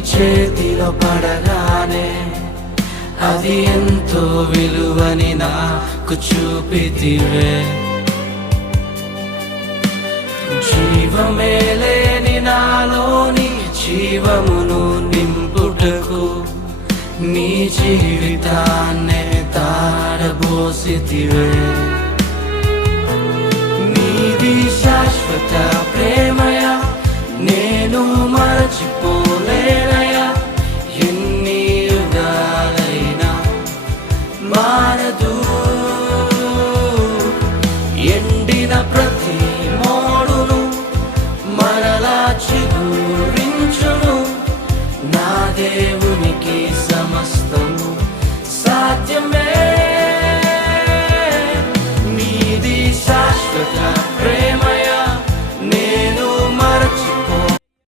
చేతిలో పడగానే అది ఎంతో విలువని నాకు చూపితివే. జీవమే లేని నాలోని జీవమును నింపుటకు నీ జీవితాన్నే తారబోసితివే. నీది శాశ్వత ప్రేమయ నేను మరచిపో